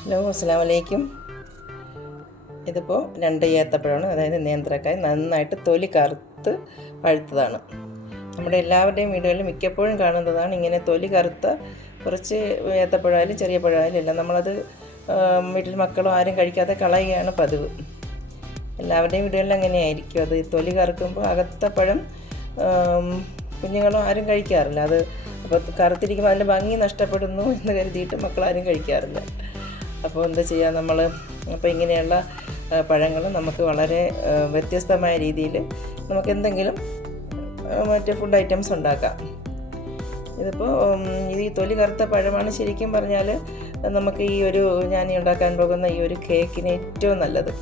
Hello, അസ്സലാമു അലൈക്കും. ഇതിപ്പോൾ 2 ഏത്തപ്പഴമാണ്, അതായത് നേന്ത്രക്കായ നന്നായിട്ട് തൊലി കറുത്ത് പഴുത്തതാണ്. നമ്മുടെ എല്ലാവരുടെയും വീടുകളിൽ മിക്കപ്പോഴും കാണുന്നതാണ് ഇങ്ങനെ തൊലി കറുത്ത കുറച്ച് ഏത്തപ്പഴമായാലും ചെറിയ പഴമായാലും എല്ലാം നമ്മളത് വീട്ടിൽ മക്കളോ ആരും കഴിക്കാതെ കളയുകയാണ് പതിവ്. എല്ലാവരുടെയും വീടുകളിൽ അങ്ങനെയായിരിക്കും. അത് തൊലി കറുക്കുമ്പോൾ അകത്ത പഴം കുഞ്ഞുങ്ങളോ ആരും കഴിക്കാറില്ല. അത് അപ്പോൾ കറുത്തിരിക്കുമ്പോൾ അതിൻ്റെ ഭംഗി നഷ്ടപ്പെടുന്നു എന്ന് കരുതിയിട്ട് മക്കളാരും കഴിക്കാറില്ല. അപ്പോൾ എന്താ ചെയ്യുക, നമ്മൾ അപ്പോൾ ഇങ്ങനെയുള്ള പഴങ്ങൾ നമുക്ക് വളരെ വ്യത്യസ്തമായ രീതിയിൽ നമുക്ക് എന്തെങ്കിലും മറ്റ് ഫുഡ് ഐറ്റംസ് ഉണ്ടാക്കാം. ഇതിപ്പോൾ ഈ തൊലി കറുത്ത പഴമാണ് ശരിക്കും പറഞ്ഞാൽ നമുക്ക് ഞാൻ ഉണ്ടാക്കാൻ പോകുന്ന ഈ ഒരു കേക്കിന് ഏറ്റവും നല്ലത്.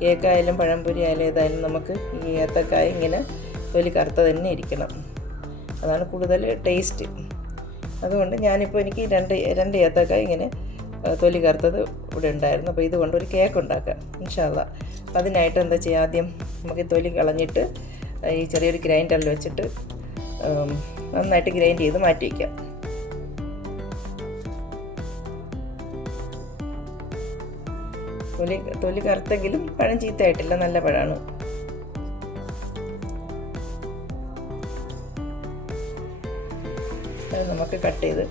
കേക്കായാലും പഴംപൊരി ആയാലും ഏതായാലും നമുക്ക് ഈ ഏത്തക്കായ ഇങ്ങനെ തൊലി കറുത്ത തന്നെ ഇരിക്കണം, അതാണ് കൂടുതൽ ടേസ്റ്റ്. അതുകൊണ്ട് ഞാനിപ്പോൾ എനിക്ക് രണ്ട് ഏത്തക്കായ ഇങ്ങനെ തൊലി കറുത്തത് ഇവിടെ ഉണ്ടായിരുന്നു. അപ്പോൾ ഇതുകൊണ്ടൊരു കേക്ക് ഉണ്ടാക്കാം ഇൻഷാ അല്ലാഹ്. അപ്പോൾ അതിനായിട്ട് എന്താ ചെയ്യുക, ആദ്യം നമുക്ക് തൊലി കളഞ്ഞിട്ട് ഈ ചെറിയൊരു ഗ്രൈൻഡറിൽ വെച്ചിട്ട് നന്നായിട്ട് ഗ്രൈൻഡ് ചെയ്ത് മാറ്റി വയ്ക്കാം. തൊലി കറുത്തെങ്കിലും പഴം ചീത്തയായിട്ടില്ല, നല്ല പഴമാണ്. അത് നമുക്ക് കട്ട് ചെയ്ത്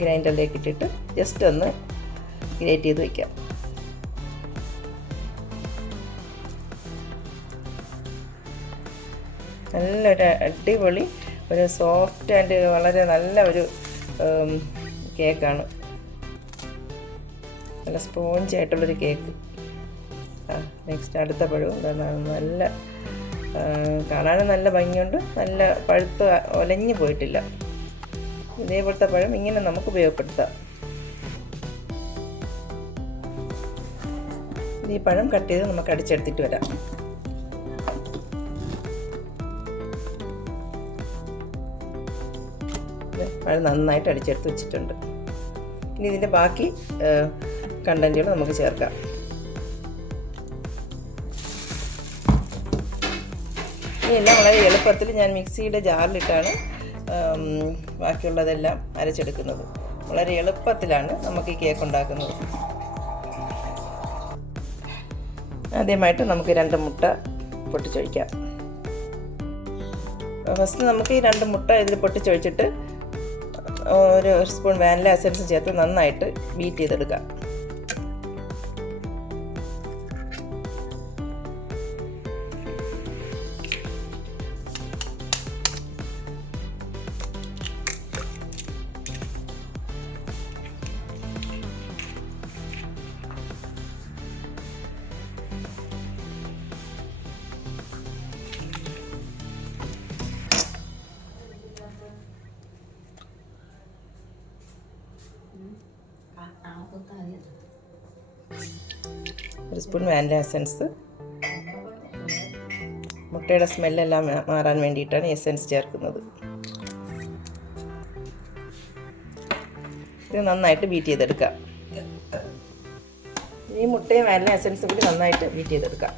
ഗ്രൈൻഡറിലേക്ക് ഇട്ടിട്ട് ജസ്റ്റ് ഒന്ന് ഗ്രേറ്റ് ചെയ്ത് വയ്ക്കാം. നല്ലൊരു അടിപൊളി ഒരു സോഫ്റ്റ് ആൻഡ് വളരെ നല്ല ഒരു കേക്കാണ്, നല്ല സ്പോഞ്ച് ആയിട്ടുള്ളൊരു കേക്ക്. നെക്സ്റ്റ് അടുത്ത പഴവും നല്ല കാണാനും നല്ല ഭംഗിയുണ്ട്, നല്ല പഴുത്ത് ഒലഞ്ഞു പോയിട്ടില്ല. ഇതേപോലത്തെ പഴം ഇങ്ങനെ നമുക്ക് ഉപയോഗപ്പെടുത്താം. ഈ പഴം കട്ട് ചെയ്ത് നമുക്ക് അടിച്ചെടുത്തിട്ട് വരാം. പഴം നന്നായിട്ട് അടിച്ചെടുത്ത് വെച്ചിട്ടുണ്ട്. ഇനി ഇതിൻ്റെ ബാക്കി കണ്ടൻറ്റുകൾ നമുക്ക് ചേർക്കാം. ഇനിയെല്ലാം വളരെ എളുപ്പത്തിൽ ഞാൻ മിക്സിയുടെ ജാറിലിട്ടാണ് ബാക്കിയുള്ളതെല്ലാം അരച്ചെടുക്കുന്നത്. വളരെ എളുപ്പത്തിലാണ് നമുക്ക് ഈ കേക്ക് ഉണ്ടാക്കുന്നത്. ആദ്യമായിട്ട് നമുക്ക് 2 മുട്ട പൊട്ടിച്ചൊഴിക്കാം. ഫസ്റ്റ് നമുക്ക് ഈ 2 മുട്ട ഇതിൽ പൊട്ടിച്ചൊഴിച്ചിട്ട് ഒരു സ്പൂൺ വാനില എസൻസ് ചേർത്ത് നന്നായിട്ട് ബീറ്റ് ചെയ്തെടുക്കാം. ഒരു സ്പൂൺ വാനില എസൻസ്, മുട്ടയുടെ സ്മെല്ലെല്ലാം മാറാൻ വേണ്ടിയിട്ടാണ് എസൻസ് ചേർക്കുന്നത്. ഇത് നന്നായിട്ട് ബീറ്റ് ചെയ്തെടുക്കാം. ഈ മുട്ടയും വാനില എസൻസും കൂടി നന്നായിട്ട് ബീറ്റ് ചെയ്തെടുക്കാം.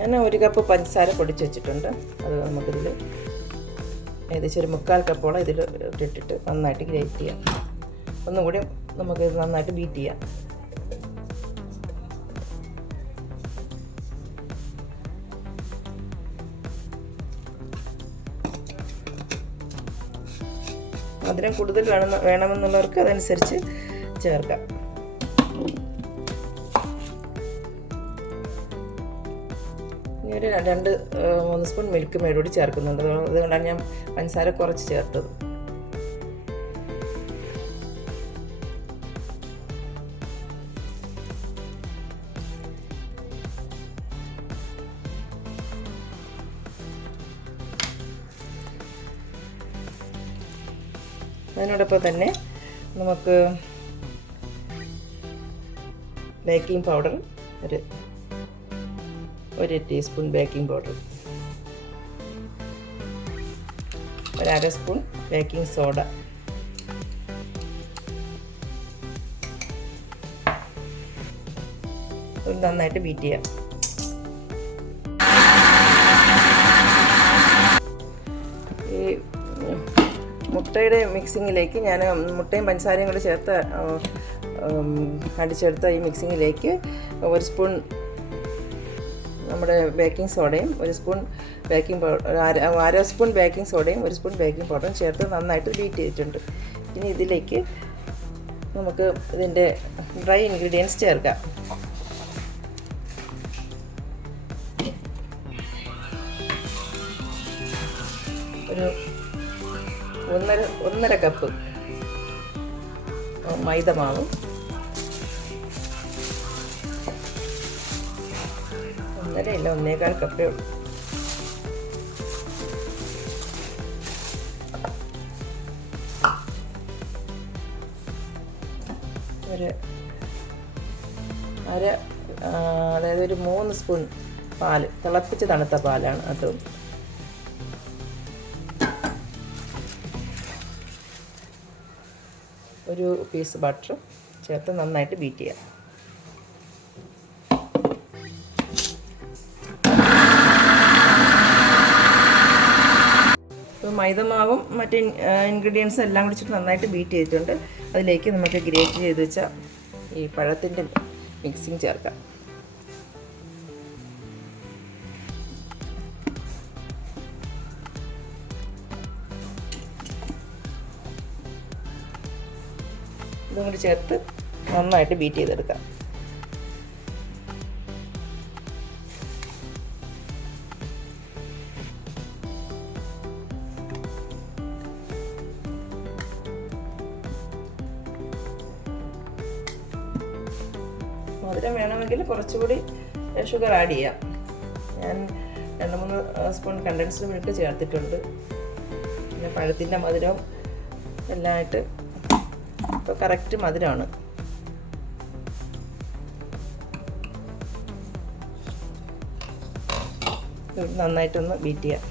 ഞാൻ 1 കപ്പ് പഞ്ചസാര പൊടിച്ച് വെച്ചിട്ടുണ്ട്. അത് നമുക്കിതിൽ ഏകദേശം ഒരു 3/4 കപ്പോളം ഇതിൽ ഇട്ടിട്ട് നന്നായിട്ട് ഗ്രേറ്റ് ചെയ്യാം. ഒന്നും കൂടി നമുക്കിത് നന്നായിട്ട് ബീറ്റ് ചെയ്യാം. മധുരം കൂടുതൽ വേണമെന്നുള്ളവർക്ക് അതനുസരിച്ച് ചേർക്കാം. ഇനി ഒരു 2-3 സ്പൂൺ മിൽക്ക് മെയ്ഡ് കൂടി ചേർക്കുന്നുണ്ട്. അതുകൊണ്ടാണ് ഞാൻ പഞ്ചസാര കുറച്ച് ചേർത്തത്. അതിനോടൊപ്പം തന്നെ നമുക്ക് ബേക്കിംഗ് പൗഡർ ഒരു ടീസ്പൂൺ ബേക്കിംഗ് പൗഡർ, ഒരു അര സ്പൂൺ ബേക്കിംഗ് സോഡ, നന്നായിട്ട് ബീറ്റ് ചെയ്യാം. ഈ മുട്ടയുടെ മിക്സിങ്ങിലേക്ക് ഞാൻ മുട്ടയും പഞ്ചസാരയും കൂടി ചേർത്ത് അടിച്ചെടുത്ത ഈ മിക്സിങ്ങിലേക്ക് ഒരു സ്പൂൺ നമ്മുടെ ബേക്കിംഗ് സോഡയും ഒരു സ്പൂൺ ബേക്കിംഗ് പൗഡർ അര സ്പൂൺ ബേക്കിംഗ് സോഡയും ഒരു സ്പൂൺ ബേക്കിംഗ് പൗഡറും ചേർത്ത് നന്നായിട്ട് ബീറ്റ് ചെയ്തിട്ടുണ്ട്. ഇനി ഇതിലേക്ക് നമുക്ക് ഇതിൻ്റെ ഡ്രൈ ഇൻഗ്രീഡിയൻസ് ചേർക്കാം. ഒരു ഒന്നര കപ്പ് മൈദമാവും, ഒന്നരയില്ല 1.25 കപ്പേ ഉള്ളൂ. അതായത് ഒരു 3 സ്പൂൺ പാൽ, തിളപ്പിച്ച് തണുത്ത പാലാണ് അതും. ഒരു പീസ് ബട്ടർ ചേർത്ത് നന്നായിട്ട് ബീറ്റ് ചെയ്യാം. മൈദമാവും മറ്റ് ഇൻഗ്രീഡിയൻസും എല്ലാം കൂടിച്ചിട്ട് നന്നായിട്ട് ബീറ്റ് ചെയ്തിട്ടുണ്ട്. അതിലേക്ക് നമുക്ക് ഗ്രേറ്റ് ചെയ്ത് വെച്ച ഈ പഴത്തിൻ്റെ മിക്സിങ് ചേർക്കാം. ഇതും കൂടി ചേർത്ത് നന്നായിട്ട് ബീറ്റ് ചെയ്തെടുക്കാം. മധുരം വേണമെങ്കിൽ കുറച്ചുകൂടി ഷുഗർ ആഡ് ചെയ്യാം. ഞാൻ 2-3 സ്പൂൺ കണ്ടൻസ്ഡ് മിൽക്ക് ചേർത്തിട്ടുണ്ട്. പിന്നെ പഴത്തിൻ്റെ മധുരവും എല്ലാമായിട്ട് ഇപ്പോൾ കറക്റ്റ് മധുരമാണ്. നന്നായിട്ടൊന്ന് ബീറ്റ് ചെയ്യാം.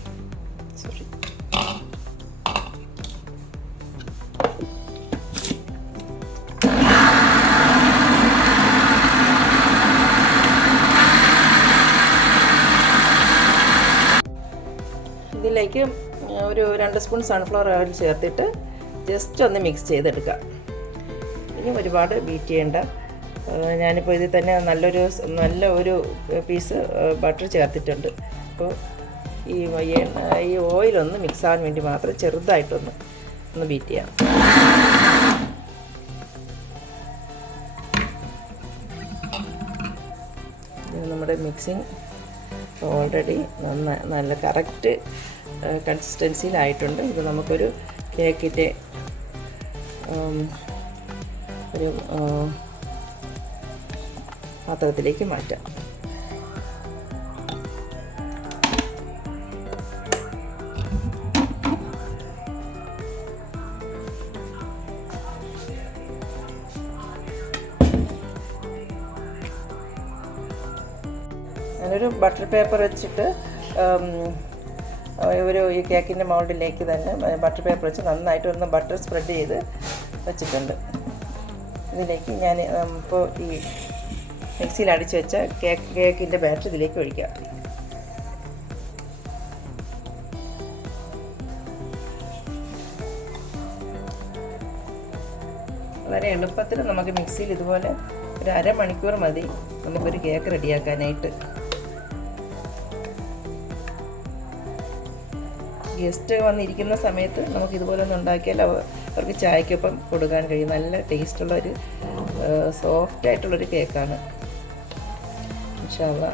സോറി, ഇതിലേക്ക് ഒരു 2 സ്പൂൺ സൺഫ്ലവർ ഓയിൽ ചേർത്തിട്ട് ജസ്റ്റ് ഒന്ന് മിക്സ് ചെയ്തെടുക്കാം. ഇനി ഒരുപാട് ബീറ്റ് ചെയ്യേണ്ട. ഞാനിപ്പോൾ ഇതിൽ തന്നെ നല്ല ഒരു പീസ് ബട്ടർ ചേർത്തിട്ടുണ്ട്. അപ്പോൾ ഈ ഓയിലൊന്ന് മിക്സ് ആവാൻ വേണ്ടി മാത്രം ചെറുതായിട്ടൊന്ന് ബീറ്റ് ചെയ്യാം. നമ്മുടെ മിക്സിങ് ഓൾറെഡി നല്ല കറക്റ്റ് കൺസിസ്റ്റൻസിയിലായിട്ടുണ്ട്. ഇത് നമുക്കൊരു കേക്കിൻ്റെ ഒരു പാത്രത്തിലേക്ക് മാറ്റാം. ഞാനൊരു ബട്ടർ പേപ്പർ വെച്ചിട്ട് ഈ കേക്കിൻ്റെ മൗൾഡിലേക്ക് തന്നെ ബട്ടർ പേപ്പർ വെച്ച് നന്നായിട്ട് ഒന്ന് ബട്ടർ സ്പ്രെഡ് ചെയ്ത് വെച്ചിട്ടുണ്ട്. ഇതിലേക്ക് ഞാൻ ഇപ്പോൾ ഈ മിക്സിയിൽ അടിച്ച് വെച്ച കേക്കിൻ്റെ ബാറ്റർ ഇതിലേക്ക് ഒഴിക്കാം. വളരെ എളുപ്പത്തിൽ നമുക്ക് മിക്സിയിൽ ഇതുപോലെ ഒരു അരമണിക്കൂർ മതി നമുക്കൊരു കേക്ക് റെഡിയാക്കാനായിട്ട്. ഗസ്റ്റ് വന്നിരിക്കുന്ന സമയത്ത് നമുക്കിതുപോലെ ഒന്ന് ഉണ്ടാക്കിയാൽ അവർക്ക് ചായക്കൊപ്പം കൊടുക്കാൻ കഴിയും. നല്ല ടേസ്റ്റുള്ളൊരു സോഫ്റ്റായിട്ടുള്ളൊരു കേക്കാണ്. ഇൻഷാ അല്ലാ.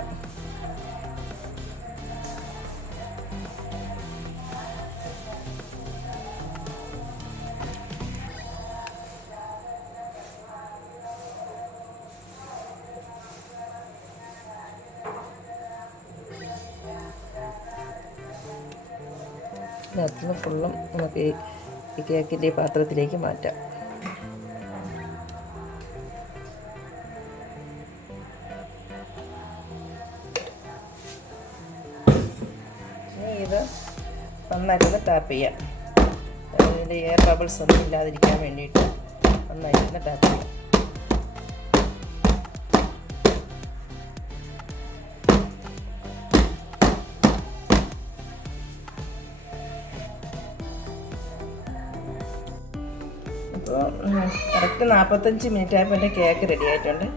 ഇതിനകത്തുനിന്ന് ഫുള്ളും നമുക്ക് ഈ കേക്കിൻ്റെ പാത്രത്തിലേക്ക് മാറ്റാം. നമുക്ക് നന്നായിട്ടൊന്ന് ടാപ്പ് ചെയ്യാം. അതിൻ്റെ എയർ ബബിൾസ് ഒന്നും ഇല്ലാതിരിക്കാൻ വേണ്ടിയിട്ട് നന്നായിട്ടൊന്ന് ടാപ്പ് ചെയ്യാം. അപ്പോൾ കറക്റ്റ് 45 മിനിറ്റ് ആയപ്പോൾ എൻ്റെ കേക്ക് റെഡി ആയിട്ടുണ്ട്.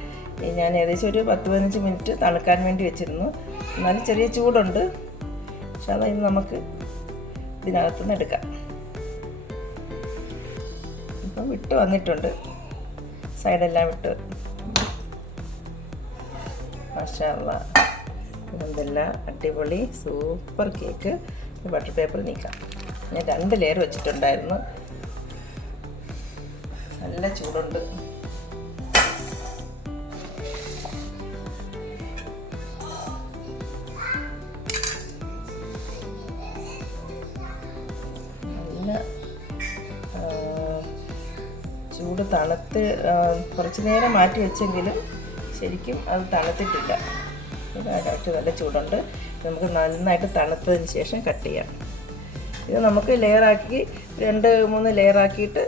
ഞാൻ ഏകദേശം ഒരു 10-15 മിനിറ്റ് തണുക്കാൻ വേണ്ടി വെച്ചിരുന്നു. എന്നാലും ചെറിയ ചൂടുണ്ട്. പക്ഷെ അതായത് നമുക്ക് ഇതിനകത്തുനിന്ന് എടുക്കാം. ഇപ്പം വിട്ട് വന്നിട്ടുണ്ട്, സൈഡെല്ലാം വിട്ട്. മാഷാ അല്ലാഹ്, ഇതെല്ലാം അടിപൊളി സൂപ്പർ കേക്ക്. ബട്ടർ പേപ്പർ നീക്കാം. ഞാൻ 2 ലെയർ വെച്ചിട്ടുണ്ടായിരുന്നു. നല്ല ചൂടുണ്ട്. നല്ല ചൂട് തണുത്ത് കുറച്ച് നേരം മാറ്റി വെച്ചെങ്കിലും ശരിക്കും അത് തണുത്തിട്ടില്ല. ഇതായിട്ട് നല്ല ചൂടുണ്ട്. നമുക്ക് നന്നായിട്ട് തണുത്തതിന് ശേഷം കട്ട് ചെയ്യാം. ഇത് നമുക്ക് ലെയറാക്കി 2-3 ലെയറാക്കിയിട്ട്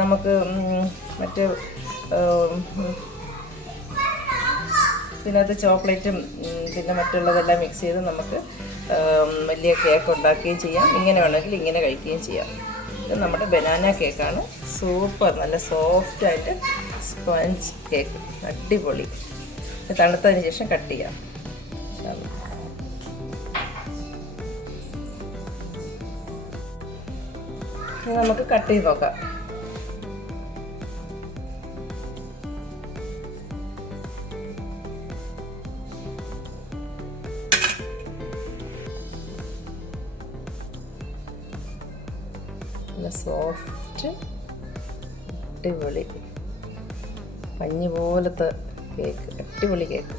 നമുക്ക് മറ്റ് ഇതിനകത്ത് ചോക്ലേറ്റും പിന്നെ മറ്റുള്ളതെല്ലാം മിക്സ് ചെയ്ത് നമുക്ക് വലിയ കേക്ക് ഉണ്ടാക്കുകയും ചെയ്യാം. ഇങ്ങനെ വേണമെങ്കിൽ ഇങ്ങനെ കഴിക്കുകയും ചെയ്യാം. ഇത് നമ്മുടെ ബനാന കേക്കാണ്. സൂപ്പർ, നല്ല സോഫ്റ്റായിട്ട് സ്പഞ്ച് കേക്ക്, അടിപൊളി. തണുത്തതിന് ശേഷം കട്ട് ചെയ്യാം. ഇനി നമുക്ക് കട്ട് ചെയ്ത് നോക്കാം. നല്ല സോഫ്റ്റ് അടിപൊളി പഞ്ഞി പോലത്തെ കേക്ക്, അടിപൊളി കേക്ക്.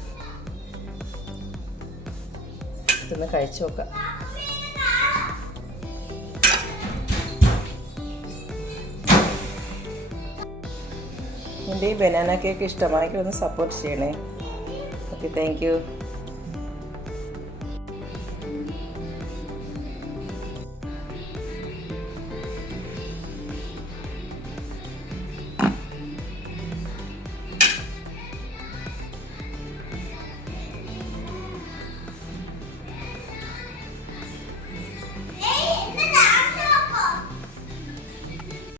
ഇതൊന്ന് കഴിച്ചു നോക്കാം. എൻ്റെ ഈ ബനാന കേക്ക് ഇഷ്ടമായെങ്കിൽ ഒന്ന് സപ്പോർട്ട് ചെയ്യണേ. Okay, thank you.